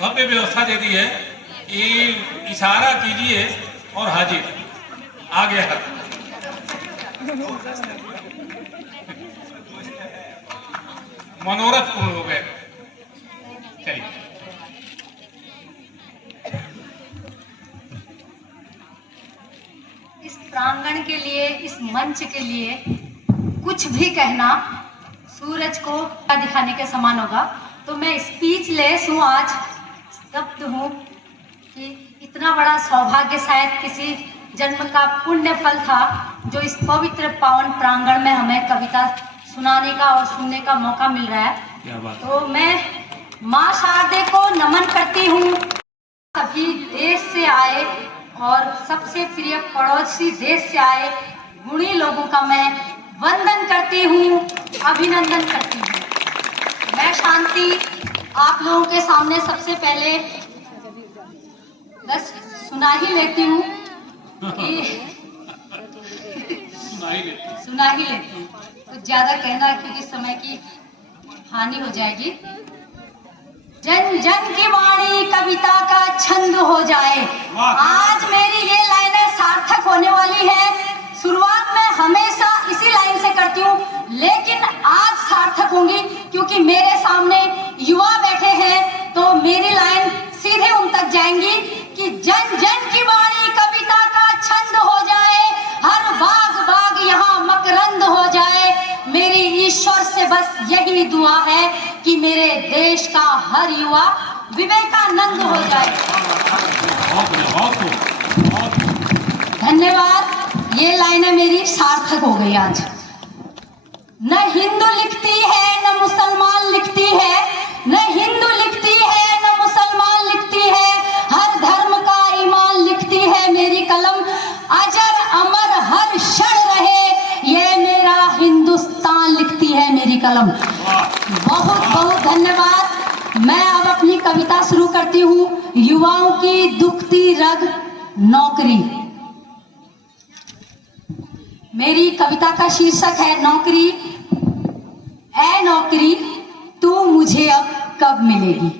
भव्य व्यवस्था दे दी है कि इशारा कीजिए और हाजिर आ गया है। मनोरथ पूर्ण हो गए। चलिए इस प्रांगण के लिए, इस मंच के लिए कुछ भी कहना सूरज को दिखाने के समान होगा। तो मैं स्पीचलेस हूँ, आज स्तब्ध हूँ कि इतना बड़ा सौभाग्य शायद किसी जन्म का पुण्य फल था जो इस पवित्र पावन प्रांगण में हमें कविता सुनाने का और सुनने का मौका मिल रहा है। क्या बात। तो मैं माँ शारदे को नमन करती हूँ। सभी देश से आए और सबसे प्रिय पड़ोसी देश से आए गुणी लोगों का मैं वंदन करती हूँ, अभिनंदन करती हूँ। मैं शांति आप लोगों के सामने सबसे पहले बस सुना ही लेती हूँ कि सुना ही लेती हूँ। कुछ ज्यादा कहना क्योंकि समय की हानि हो जाएगी। जन जन की वाणी कविता का छंद हो जाए। आज मेरी ये लाइनें सार्थक होने वाली है। शुरुआत में हमेशा इसी लाइन से करती हूँ, लेकिन आज सार्थक होंगी क्योंकि मेरे सामने युवा बैठे हैं। तो मेरी लाइन सीधे उन तक जाएंगी कि जन जन की वाणी कविता का छंद हो जाए, हर बाग बाग यहाँ मकरंद हो जाए। मेरी ईश्वर से बस यही दुआ है कि मेरे देश का हर युवा विवेकानंद हो जाए। धन्यवाद। ये लाइनें मेरी सार्थक हो गई आज। न हिंदू लिखती है न मुसलमान लिखती है, न हिंदू लिखती है न मुसलमान लिखती है, हर धर्म का ईमान लिखती है मेरी कलम। अजर अमर हर क्षण रहे ये मेरा हिंदुस्तान लिखती है मेरी कलम। बहुत बहुत धन्यवाद। मैं अब अपनी कविता शुरू करती हूँ। युवाओं की दुखती रग नौकरी। मेरी कविता का शीर्षक है नौकरी। ऐ नौकरी तू मुझे अब कब मिलेगी,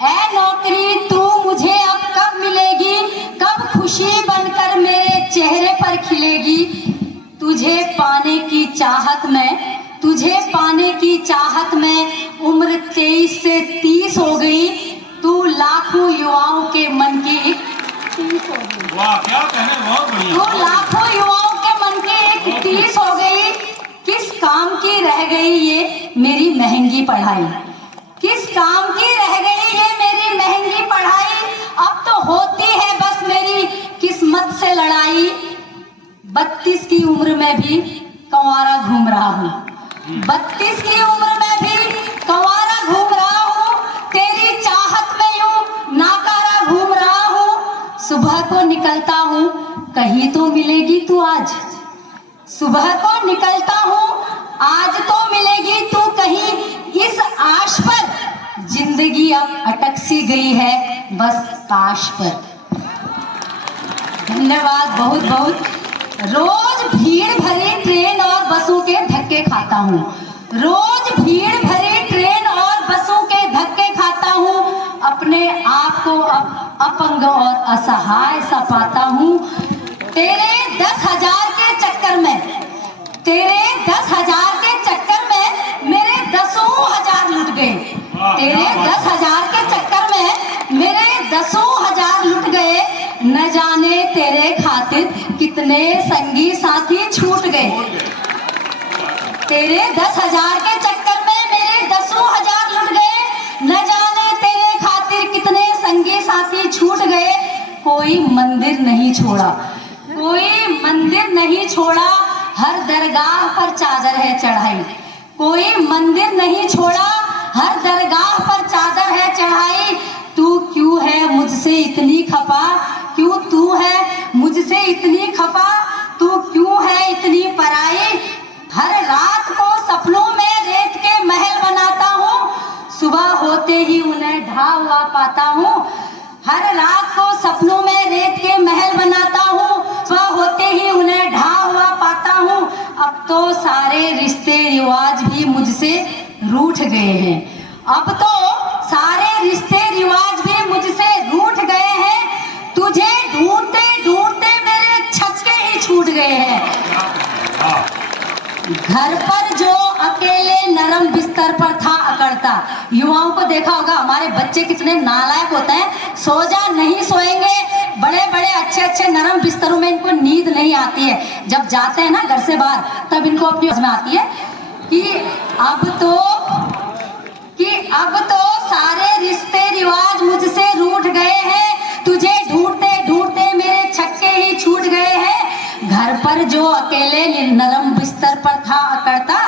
ऐ नौकरी तू मुझे अब कब मिलेगी, कब खुशी बनकर मेरे चेहरे पर खिलेगी। तुझे पाने की चाहत में, तुझे पाने की चाहत में उम्र 23 से 30 हो गई। तू लाखों युवाओं के मन की 30 हो गई। वाह क्या कहने, बहुत बढ़िया। तू लाखों युवाओं के मन की एक 30 हो गई। किस काम की रह गई ये मेरी महंगी पढ़ाई, किस काम की रह गई ये मेरी महंगी पढ़ाई। अब तो होती है बस मेरी किस्मत से लड़ाई। 32 की उम्र में भी कंवारा घूम रहा हूँ, 32 की उम्र में भी कंवारा घूम रहा हूँ। तेरी चाहत में यूं नाकारा घूम रहा हूँ। सुबह को निकलता हूँ कहीं तो मिलेगी तू आज, सुबह को निकलता हूँ आज तो मिलेगी तू कहीं। इस आश पर जिंदगी अब अटक सी गई है बस काश पर। धन्यवाद बहुत बहुत। रोज भीड़ भरी ट्रेन और बसों के धक्के खाता हूँ, रोज भीड़ भरी ट्रेन और बसों के धक्के खाता हूँ। अपने आप को अपंग और असहाय सा पाता हूँ। तेरे 10,000 के चक्कर में, तेरे 10,000 के चक्कर में मेरे 10,000 लुट गए। तेरे 10,000 के चक्कर में मेरे 10,000 लुट गए। न जाने तेरे खातिर कितने संगी साथी छूट गए। तेरे 10,000 के चक्कर में मेरे 10,000 लुट गए। न जाने तेरे खातिर कितने संगी साथी छूट गए। कोई मंदिर नहीं छोड़ा, कोई मंदिर नहीं छोड़ा, हर दरगाह पर चादर है चढ़ाई। कोई मंदिर नहीं छोड़ा, हर दरगाह पर चादर है चढ़ाई। तू क्यों है मुझसे इतनी खफा, क्यों तू है मुझसे इतनी खफा, तू क्यों है इतनी पराई। हर रात को सपनों में रेत के महल बनाता हूँ, सुबह होते ही उन्हें ढा हुआ पाता हूँ। हर रात को सपनों में रेत के महल बनाता हूँ, सुबह होते ही उन्हें ढा हुआ पाता हूँ। अब तो सारे रिश्ते रिवाज भी मुझसे रूठ गए हैं, अब तो सारे रिश्ते घर पर जो अकेले नरम बिस्तर पर था अकड़ता। युवाओं को देखा होगा, हमारे बच्चे कितने नालायक होते हैं, सो जा नहीं सोएंगे, बड़े बड़े अच्छे अच्छे नरम बिस्तरों में इनको नींद नहीं आती है। जब जाते हैं ना घर से बाहर, तब इनको अपनी समझ में आती है कि अब तो सारे रिश्ते रिवाज मुझसे रूठ गए हैं, तुझे ढूंढते ढूंढते मेरे छक्के ही छूट गए हैं। घर पर जो अकेले नरम बिस्तर पर था अकड़ता,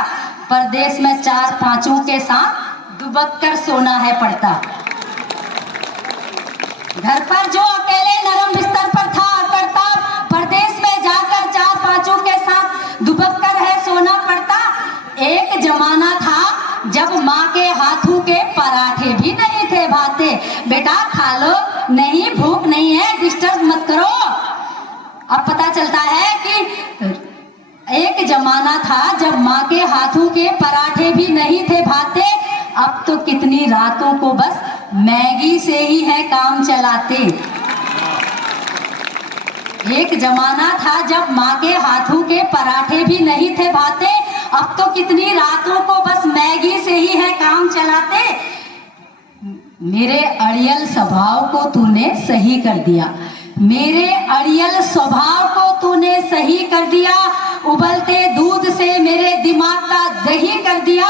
परदेश में चार पांचों के साथ दुबक कर सोना है पड़ता। घर पर जो अकेले नरम बिस्तर पर था अकड़ता, परदेश में जाकर चार पांचों के साथ दुबक कर है सोना पड़ता। एक जमाना था जब माँ के हाथों के पराठे भी नहीं थे भाते, बेटा खा लो, नहीं भूख नहीं है, डिस्टर्ब मत करो। अब पता चलता है कि एक जमाना था जब माँ के हाथों के पराठे भी नहीं थे भाते, अब तो कितनी रातों को बस मैगी से ही है काम चलाते। एक जमाना था जब माँ के हाथों के पराठे भी नहीं थे भाते, अब तो कितनी रातों को बस मैगी से ही है काम चलाते। मेरे अड़ियल स्वभाव को तूने सही कर दिया, मेरे अड़ियल स्वभाव को तूने सही कर दिया, उबलते दूध से मेरे दिमाग का दही कर दिया।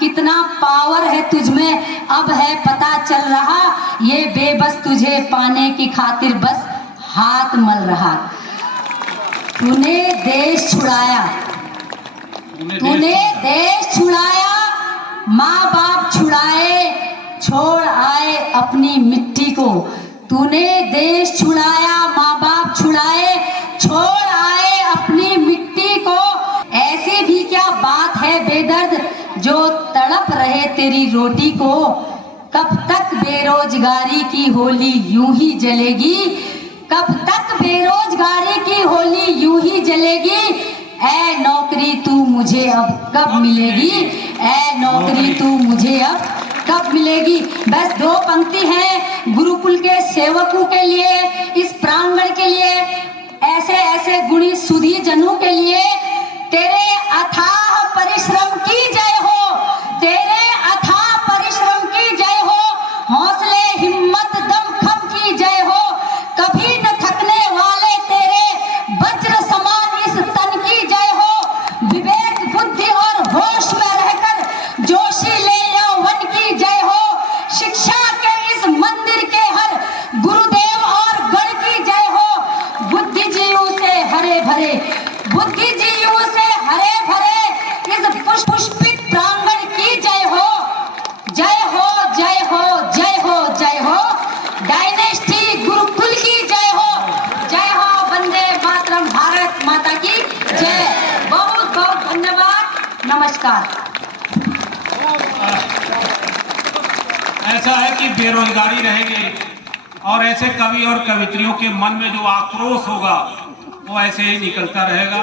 कितना पावर है तुझ में अब है पता चल रहा, ये बेबस तुझे पाने की खातिर बस हाथ मल रहा। तूने देश छुड़ाया, तूने देश छुड़ाया, माँ बाप छुड़ाए, छोड़ आए अपनी मिट्टी को। तूने देश छुड़ाया, माँ बाप छुड़ाए, छोड़ आए अपनी मिट्टी को। ऐसी भी क्या बात है बेदर्द जो तड़प रहे तेरी रोटी को। कब तक बेरोजगारी की होली यूं ही जलेगी, कब तक बेरोजगारी की होली यूं ही जलेगी। ऐ नौकरी तू मुझे अब कब मिलेगी, ऐ नौकरी तू मुझे अब कब मिलेगी। बस दो पंक्ति है गुरुकुल के सेवकों के लिए, इस प्रांगण के लिए, ऐसे ऐसे गुणी सुधी जनों के लिए। तेरे अथाह परिश्रम की जय हो, तेरे अथाह परिश्रम की जय हो, हौसले हिम्मत दमखम की जय हो। कभी न थकने वाले तेरे वज्र समान इस तन की जय हो। विवेक बुद्धि और होश में रहकर जोशीले यौवन की जय हो। शिक्षा के इस मंदिर के हर गुरुदेव और गण की जय हो। बुद्धिजीवियों से हरे भरे, बुद्धिजीवियों से हरे भरे इस पुष्पित प्रांगण की जय हो। जय हो जय हो जय हो जय हो, डायनेस्टी गुरुकुल की जय हो। जय हो, वंदे मातरम, भारत माता की जय। बहुत बहुत धन्यवाद, नमस्कार। ऐसा है कि बेरोजगारी रहेगी और ऐसे कवि और कवित्रियों के मन में जो आक्रोश होगा वो ऐसे ही निकलता रहेगा।